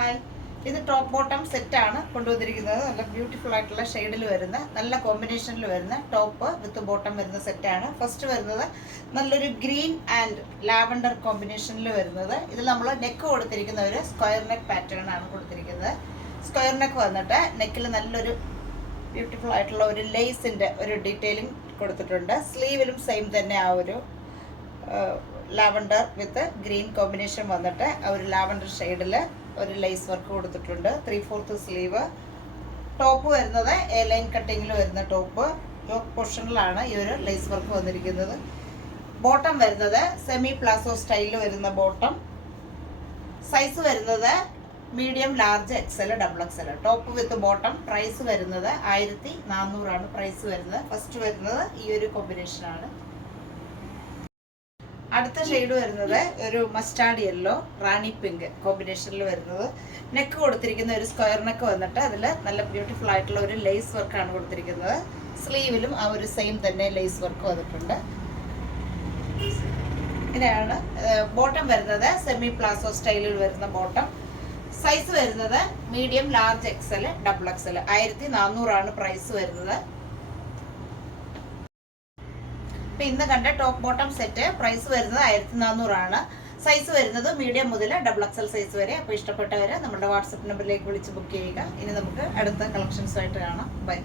Hi, ഇത് top bottom സെറ്റാണ് കൊണ്ടുവന്നിരിക്കുന്നത്. നല്ല ബ്യൂട്ടിഫുൾ ആയിട്ടുള്ള ഷെയ്ഡിൽ വരുന്ന നല്ല കോമ്പിനേഷനിൽ വരുന്ന ടോപ്പ് വിത്ത് ബോട്ടം വരുന്ന സെറ്റാണ്. ഫസ്റ്റ് വരുന്നത് നല്ലൊരു ഗ്രീൻ ആൻഡ് ലാവൻഡർ കോമ്പിനേഷനിൽ വരുന്നത്. ഇതിൽ നമ്മൾ നെക്ക് കൊടുത്തിരിക്കുന്ന ഒരു സ്ക്വയർ നെക്ക് പാറ്റേൺ ആണ് കൊടുത്തിരിക്കുന്നത്. സ്ക്വയർ നെക്ക് വന്നിട്ട് നെക്കിൽ നല്ലൊരു ബ്യൂട്ടിഫുൾ ആയിട്ടുള്ള ഒരു ലേസിൻ്റെ ഒരു ഡീറ്റെയിലിംഗ് കൊടുത്തിട്ടുണ്ട്. സ്ലീവിലും സെയിം തന്നെ ആ ഒരു ലാവൻഡർ വിത്ത് ഗ്രീൻ കോമ്പിനേഷൻ വന്നിട്ട് ആ ഒരു ലാവൻഡർ ഷെയ്ഡിൽ ഒരു ലേസ് വർക്ക് കൊടുത്തിട്ടുണ്ട്. 3/4 സ്ലീവ്. ടോപ്പ് വരുന്നത് എ ലൈൻ കട്ടിങ്ങിൽ വരുന്ന ടോപ്പ്. യോക്ക് പോർഷനിലാണ് ഈ ഒരു ലേസ് വർക്ക് വന്നിരിക്കുന്നത്. ബോട്ടം വരുന്നത് സെമി പ്ലാസോ സ്റ്റൈലിൽ വരുന്ന ബോട്ടം. സൈസ് വരുന്നത് medium, large, XL, double XL. Top with bottom. Price വരുന്നത് 1400 പ്രൈസ് വരുന്നത്. ഫസ്റ്റ് വരുന്നത് ഈ ഒരു കോമ്പിനേഷനാണ്. അടുത്ത ഷെയ്ഡ് വരുന്നത് ഒരു മസ്റ്റാർഡ് യെല്ലോ റാണി പിങ്ക് കോമ്പിനേഷനിൽ വരുന്നത്. നെക്ക് കൊടുത്തിരിക്കുന്ന ഒരു സ്ക്വയർ നെക്ക് വന്നിട്ട് അതിൽ നല്ല ബ്യൂട്ടിഫുൾ ആയിട്ടുള്ള ഒരു ലേസ് വർക്കാണ് കൊടുത്തിരിക്കുന്നത്. സ്ലീവിലും ആ ഒരു സെയിം തന്നെ ലേസ് വർക്ക് വന്നിട്ടുണ്ട്. ഇങ്ങനെയാണ് ബോട്ടം വരുന്നത്. സെമി പ്ലാസോ സ്റ്റൈലിൽ വരുന്ന ബോട്ടം. സൈസ് വരുന്നത് medium, large, XL, double XL. 1400 price വരുന്നത്. ഇന്ന് കണ്ട ടോപ്പ് ബോട്ടം സെറ്റ് പ്രൈസ് വരുന്നത് 1400. സൈസ് വരുന്നത് മീഡിയം മുതൽ ഡബിൾ എക്സൽ സൈസ് വരെ. അപ്പോൾ ഇഷ്ടപ്പെട്ടവർ നമ്മുടെ വാട്സപ്പ് നമ്പറിലേക്ക് വിളിച്ച് ബുക്ക് ചെയ്യുക. ഇനി നമുക്ക് അടുത്ത കളക്ഷൻസുമായിട്ട് കാണാം. ബൈ.